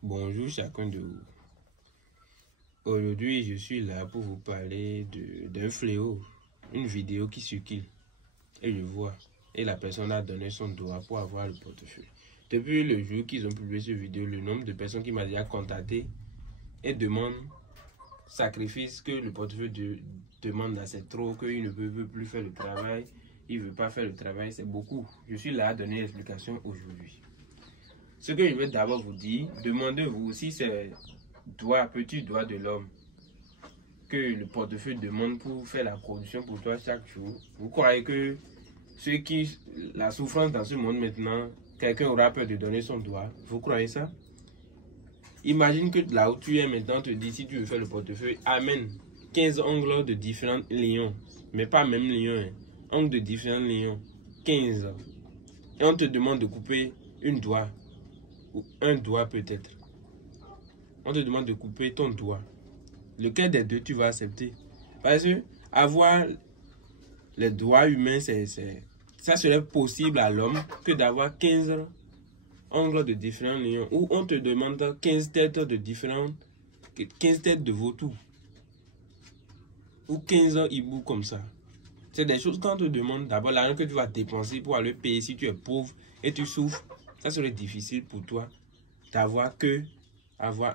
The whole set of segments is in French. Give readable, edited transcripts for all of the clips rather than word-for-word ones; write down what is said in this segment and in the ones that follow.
Bonjour chacun de vous. Aujourd'hui, je suis là pour vous parler d'un fléau, une vidéo qui circule et je vois. Et la personne a donné son doigt pour avoir le portefeuille. Depuis le jour qu'ils ont publié cette vidéo, le nombre de personnes qui m'ont déjà contacté et demandent sacrifice que le portefeuille demande là, c'est trop, qu'il ne veut plus faire le travail, il ne veut pas faire le travail, c'est beaucoup. Je suis là à donner l'explication aujourd'hui. Ce que je vais d'abord vous dire, demandez-vous si c'est petit doigt de l'homme que le portefeuille demande pour faire la production pour toi chaque jour. Vous croyez que la souffrance dans ce monde maintenant, quelqu'un aura peur de donner son doigt? Vous croyez ça? Imagine que là où tu es maintenant, te dit si tu veux faire le portefeuille, amène 15 ongles de différents lions, mais pas même lions, hein. Ongles de différents lions, 15. Et on te demande de couper une doigt. Ou un doigt peut-être. On te demande de couper ton doigt. Lequel des deux tu vas accepter? Parce que avoir les doigts humains, ça serait possible à l'homme que d'avoir 15 ongles de différents lions. Ou on te demande 15 têtes de différentes, 15 têtes de vautours. Ou 15 hiboux comme ça. C'est des choses qu'on te demande d'abord l'argent que tu vas dépenser pour aller payer si tu es pauvre et tu souffres. Ça serait difficile pour toi d'avoir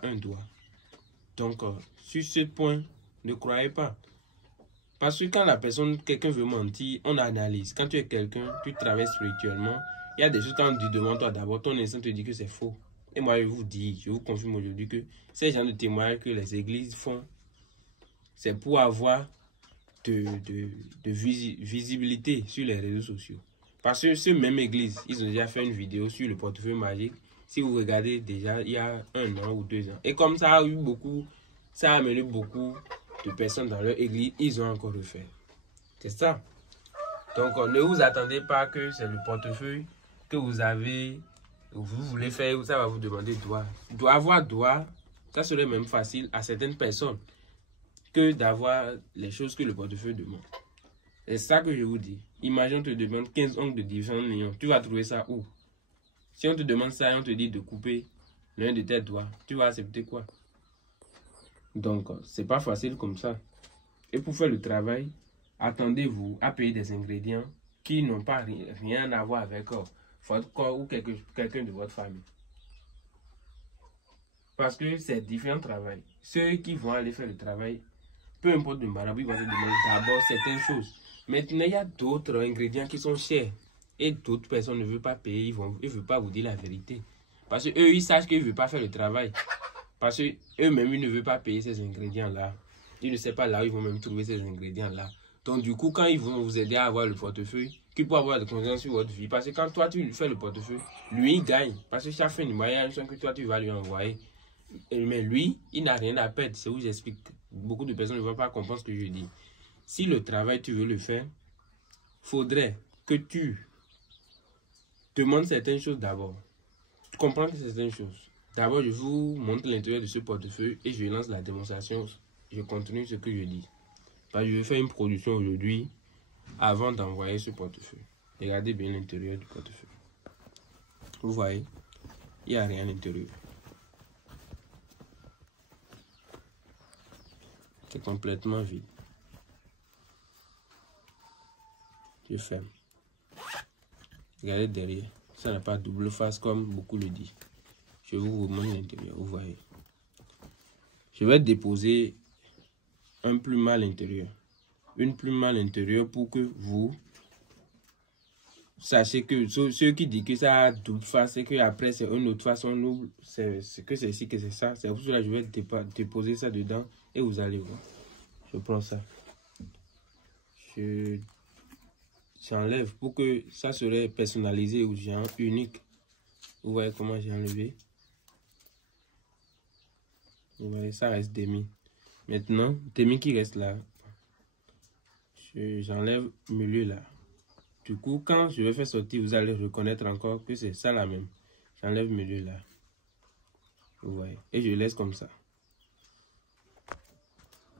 un doigt. Donc, sur ce point, ne croyez pas. Parce que quand quelqu'un veut mentir, on analyse. Quand tu es quelqu'un, tu travailles spirituellement, il y a des choses quand on dit devant toi d'abord, ton instinct te dit que c'est faux. Et moi, je vous dis, je vous confirme aujourd'hui que ces gens de témoignages que les églises font, c'est pour avoir de visibilité sur les réseaux sociaux. Parce que ce même église, ils ont déjà fait une vidéo sur le portefeuille magique. Si vous regardez déjà, il y a 1 an ou 2 ans. Et comme ça a amené beaucoup de personnes dans leur église, ils ont encore refait. C'est ça. Donc, ne vous attendez pas que c'est le portefeuille que vous voulez faire, ça va vous demander doigt. Avoir doigt, ça serait même facile à certaines personnes que d'avoir les choses que le portefeuille demande. C'est ça que je vous dis. Imagine, on te demande 15 ongles de différents lions. Tu vas trouver ça où? Si on te demande ça et on te dit de couper l'un de tes doigts, tu vas accepter quoi? Donc, c'est pas facile comme ça. Et pour faire le travail, attendez-vous à payer des ingrédients qui n'ont pas rien à voir avec votre corps ou quelqu'un de votre famille. Parce que c'est différent travail. Ceux qui vont aller faire le travail, peu importe le marabout, ils vont te demander d'abord certaines choses. Maintenant, il y a d'autres ingrédients qui sont chers. Et d'autres personnes ne veulent pas payer, ils ne veulent pas vous dire la vérité. Parce qu'eux, ils savent qu'ils ne veulent pas faire le travail. Parce qu'eux-mêmes, ils ne veulent pas payer ces ingrédients-là. Ils ne savent pas là où ils vont même trouver ces ingrédients-là. Donc, du coup, quand ils vont vous aider à avoir le portefeuille, qu'ils peuvent avoir des conséquences sur votre vie. Parce que quand toi, tu fais le portefeuille, lui, il gagne. Parce que chaque fin du mois, il y a une somme que toi, tu vas lui envoyer. Mais lui, il n'a rien à perdre. C'est où j'explique. Beaucoup de personnes ne vont pas comprendre ce que je dis. Si le travail, tu veux le faire, faudrait que tu demandes certaines choses d'abord. Tu comprends que certaines choses. D'abord, je vous montre l'intérieur de ce portefeuille et je lance la démonstration. Je continue ce que je dis. Parce que je vais faire une production aujourd'hui avant d'envoyer ce portefeuille. Regardez bien l'intérieur du portefeuille. Vous voyez, il n'y a rien à l'intérieur. C'est complètement vide. Je ferme. Regardez derrière. Ça n'a pas double face comme beaucoup le disent. Je vous montre l'intérieur. Vous voyez. Je vais déposer un plume à l'intérieur. Une plume à l'intérieur pour que vous sachiez que ceux qui disent que ça a double face et qu'après c'est une autre façon, c'est que c'est ici que c'est ça. C'est pour cela que je vais déposer ça dedans et vous allez voir. Je prends ça. J'enlève pour que ça serait personnalisé ou genre unique. Vous voyez comment j'ai enlevé. Vous voyez, ça reste demi. Maintenant, demi qui reste là, j'enlève le milieu là. Du coup, quand je vais faire sortir, vous allez reconnaître encore que c'est ça la même. J'enlève le milieu là. Vous voyez. Et je laisse comme ça.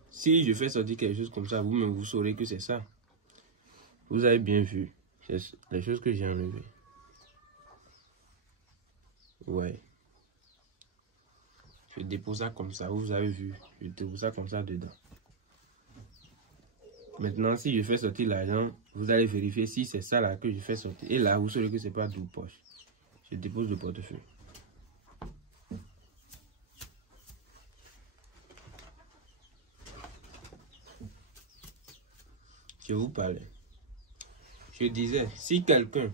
Si je fais sortir quelque chose comme ça, vous-même vous saurez que c'est ça. Vous avez bien vu. C'est les choses que j'ai enlevées. Ouais. Je dépose ça comme ça, vous avez vu. Je dépose ça comme ça dedans. Maintenant, si je fais sortir l'argent, vous allez vérifier si c'est ça là que je fais sortir. Et là, vous saurez que c'est pas double poche. Je dépose le portefeuille. Je vous parlais. Je disais, si quelqu'un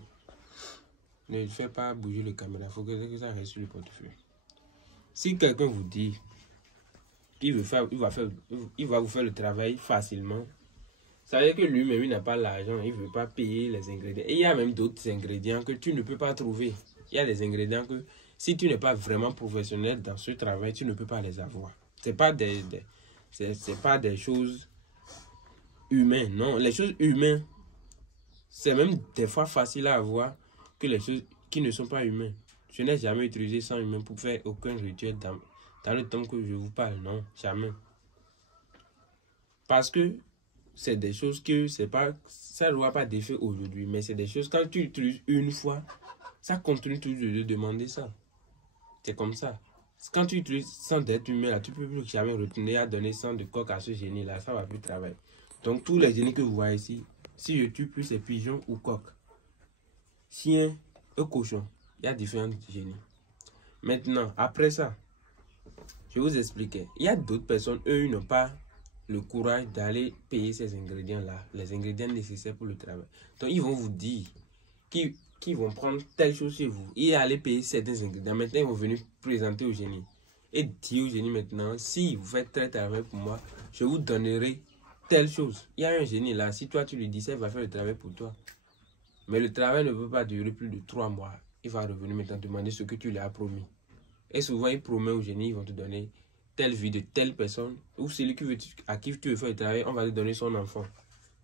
ne fait pas bouger le caméra, il faut que ça reste sur le portefeuille. Si quelqu'un vous dit qu'il veut faire, il va vous faire le travail facilement, ça veut dire que lui-même, il n'a pas l'argent, il ne veut pas payer les ingrédients. Et il y a même d'autres ingrédients que tu ne peux pas trouver. Il y a des ingrédients que si tu n'es pas vraiment professionnel dans ce travail, tu ne peux pas les avoir. Ce n'est pas des choses humaines, non. Les choses humaines, c'est même des fois facile à avoir que les choses qui ne sont pas humaines. Je n'ai jamais utilisé sang humain pour faire aucun rituel dans le temps que je vous parle, non, jamais. Parce que c'est des choses que c'est pas, ça ne doit pas d'effet aujourd'hui, mais c'est des choses, quand tu utilises une fois, ça continue toujours de demander ça. C'est comme ça. Quand tu utilises sang d'être humain, là, tu ne peux plus jamais retourner à donner sang de coq à ce génie-là, ça ne va plus travailler. Donc, tous les génies que vous voyez ici, si je tue plus ces pigeons ou coqs, chiens et cochons, il y a différents génies. Maintenant, après ça, je vous expliquais, il y a d'autres personnes, eux, ils n'ont pas le courage d'aller payer ces ingrédients-là, les ingrédients nécessaires pour le travail. Donc, ils vont vous dire qu'ils vont prendre telle chose chez vous et aller payer certains ingrédients. Maintenant, ils vont venir présenter au génie. Et dire au génie maintenant, si vous faites tel travail pour moi, je vous donnerai telle chose. Il y a un génie là, si toi tu lui dis ça, il va faire le travail pour toi. Mais le travail ne peut pas durer plus de 3 mois. Il va revenir maintenant demander ce que tu lui as promis. Et souvent, il promet au génie, ils vont te donner telle vie de telle personne, ou celui à qui tu veux faire le travail, on va te donner son enfant.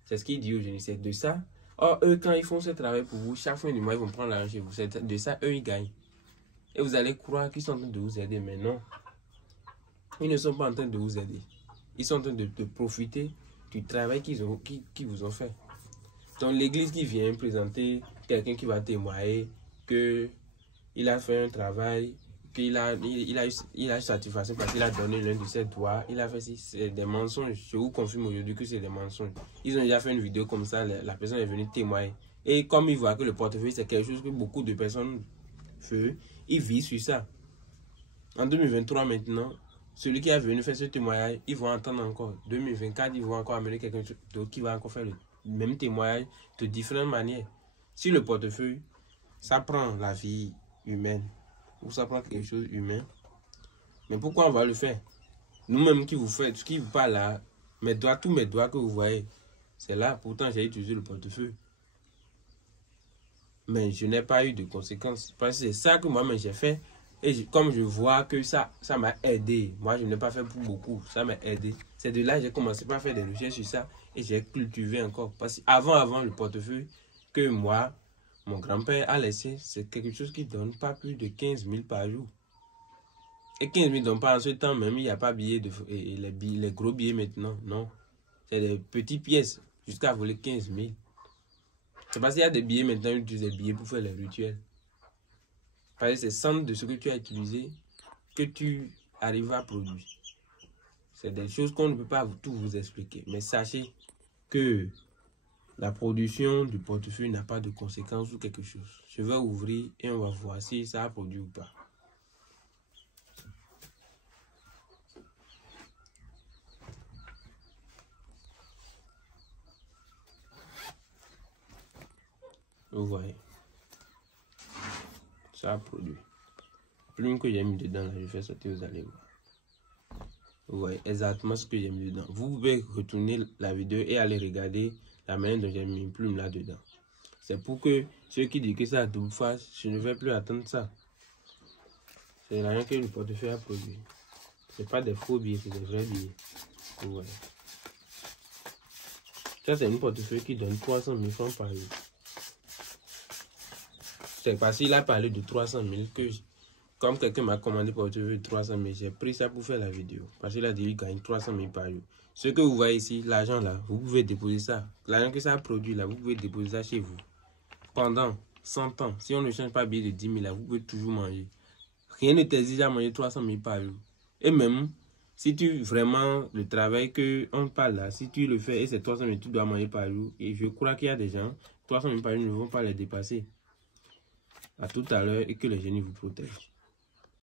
C'est ce qu'il dit au génie, c'est de ça. Or, eux, quand ils font ce travail pour vous, chaque fin du mois, ils vont prendre l'argent chez vous. C'est de ça, eux, ils gagnent. Et vous allez croire qu'ils sont en train de vous aider, mais non. Ils ne sont pas en train de vous aider. Ils sont en train de profiter du travail qu'ils vous ont fait. Donc, l'église qui vient présenter quelqu'un qui va témoigner qu'il a fait un travail, qu'il a eu satisfaction parce qu'il a donné l'un de ses doigts, il a fait des mensonges. Je vous confirme aujourd'hui que c'est des mensonges. Ils ont déjà fait une vidéo comme ça, la personne est venue témoigner. Et comme ils voient que le portefeuille, c'est quelque chose que beaucoup de personnes font, ils vivent sur ça. En 2023 maintenant, celui qui est venu faire ce témoignage, ils vont entendre encore. 2024, ils vont encore amener quelqu'un d'autre qui va encore faire le même témoignage de différentes manières. Si le portefeuille, ça prend la vie humaine, ou ça prend quelque chose humain, mais pourquoi on va le faire? Nous-mêmes qui vous faites, qui vous parle là, tous mes doigts que vous voyez, c'est là, pourtant j'ai utilisé le portefeuille. Mais je n'ai pas eu de conséquences. Parce que c'est ça que moi-même j'ai fait. Et comme je vois que ça m'a aidé. Moi, je n'ai pas fait pour beaucoup. Ça m'a aidé. C'est de là que j'ai commencé par faire des recherches sur ça. Et j'ai cultivé encore. Parce qu'avant le portefeuille que moi, mon grand-père a laissé, c'est quelque chose qui ne donne pas plus de 15 000 par jour. Et 15 000 donc pas en ce temps même, il n'y a pas billets les gros billets maintenant. Non. C'est des petites pièces jusqu'à voler 15 000. C'est parce qu'il y a des billets maintenant, ils utilisent des billets pour faire les rituels. Parce que c'est sans de ce que tu as utilisé que tu arrives à produire. C'est des choses qu'on ne peut pas tout vous expliquer. Mais sachez que la production du portefeuille n'a pas de conséquences ou quelque chose. Je vais ouvrir et on va voir si ça a produit ou pas. Vous voyez. Ça a produit. Plume que j'ai mis dedans, là, je fais sortir, vous allez voir. Vous voyez exactement ce que j'ai mis dedans. Vous pouvez retourner la vidéo et aller regarder la manière dont j'ai mis une plume là-dedans. C'est pour que ceux qui disent que ça a double face, je ne vais plus attendre ça. C'est rien que le portefeuille a produit. Ce n'est pas des faux billets, c'est des vrais billets. Vous voyez. Ça, c'est une portefeuille qui donne 300 000 francs par jour. C'est parce qu'il a parlé de 300 000 que, comme quelqu'un m'a commandé pour portefeuille 300 000, j'ai pris ça pour faire la vidéo. Parce qu'il a dit qu'il gagne 300 000 par jour. Ce que vous voyez ici, l'argent là, vous pouvez déposer ça. L'argent que ça a produit là, vous pouvez déposer ça chez vous. Pendant 100 ans, si on ne change pas billet de 10 000 là, vous pouvez toujours manger. Rien ne t'exige à manger 300 000 par jour. Et même, si tu vraiment le travail qu'on parle là, si tu le fais et c'est 300 000 tu dois manger par jour, et je crois qu'il y a des gens, 300 000 par jour ne vont pas les dépasser. À tout à l'heure et que les génies vous protègent.